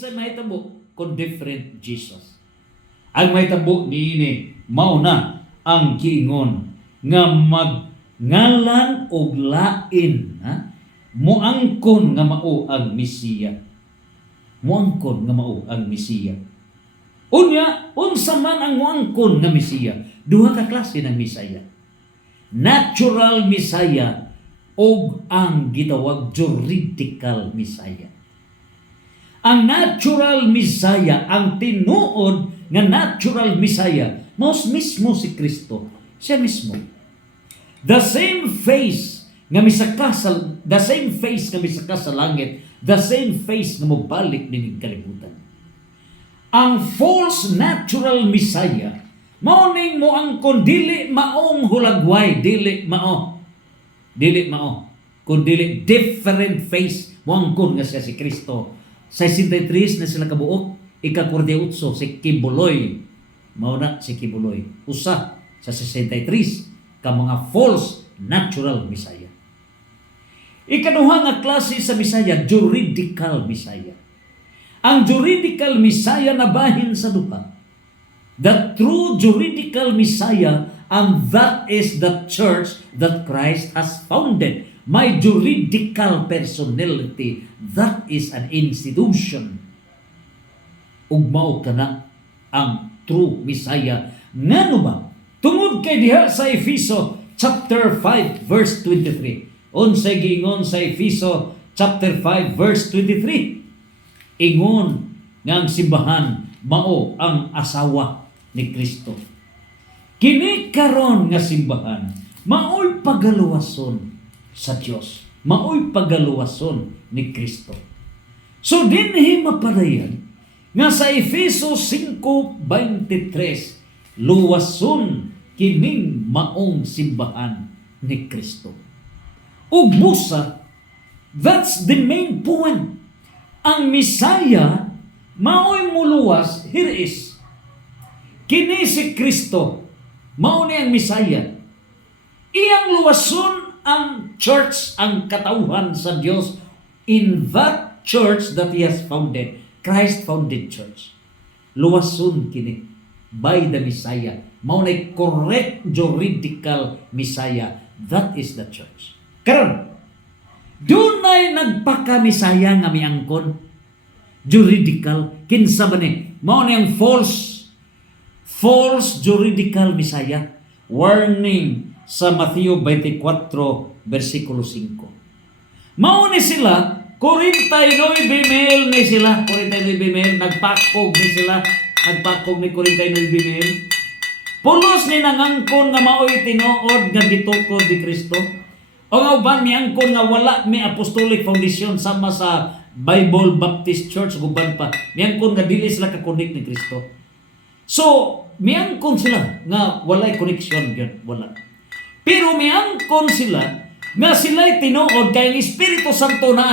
Sa mahitabo kung different Jesus. Ang mahitabo niini mao na ang giingon nga magngalan og lain, ha? Muangkon nga mao ang Mesiya. Muangkon nga mao ang Mesiya. Unya, unsa man ang muangkon nga Mesiya? Duha ka klase ng Mesiya. Natural Messiah o ang gitawag juridical Messiah. Ang natural Messiah, ang tinuod nga natural Messiah, mas mismo si Kristo. Siya mismo. The same face nga misaka sa langit, the same face nga mobalik dinig kalibutan. Ang false natural Messiah, mauning mo ang kundili maong hulagway, dili mao, kundili different face mo ang kun nga siya si Kristo. Sa 63 na sila kabuok, ika-48 si Kibuloy, mao na si Kibuloy. Usa sa 63 ka mga false natural Messiah. Ikaduha nga klase sa Messiah, juridical Messiah. Ang juridical Messiah nabahin sa duha. The true juridical Messiah, and that is the church that Christ has founded. May juridical personality. That is an institution. Ugmao ka na ang true Messiah. Ngano ba? Tungod kay diha sa Efeso chapter 5 verse 23. Unsay giingon sa Efeso chapter 5 verse 23. Ingon nga ang simbahan mao ang asawa ni Kristo. Kini karon nga simbahan maoy pagaluwason sa Dios. Maoy pagaluwason ni Kristo. So dinhi mapadayon nga sa Efeso 5:23 luwason kining maong simbahan ni Kristo. Ug busa, that's the main point. Ang Messiah maoy muluwas, here is kini si Kristo, mao ni ang Messiah. Iyang luwason ang church, ang katauhan sa Dios in that church that He has founded. Christ founded church. Luwason kini by the Messiah. Mao na correct juridical Messiah. That is the church. Karon, dunay nagpaka-Messiah nga miangkon juridical kinsa ba ni? Mao na ang false juridical Messiah. Warning sa Mateo 24 versikulo 5. Mao ni sila 49,000 ni sila, 49,000 nagpakog ni sila, nagpakog ni 49,000. Pulos ni nangangkon nga maoy tinuod nga gitukod ni Kristo. O nga uban miangkon nga wala mi apostolic foundation sama sa Bible Baptist Church guban pa. Miangkon nga dili sila ka-connect ni Kristo. So, miangkon sila nga walay connection gyud, wala. Pero miangkon sila nga sila'y tinuod kay ang Espiritu Santo na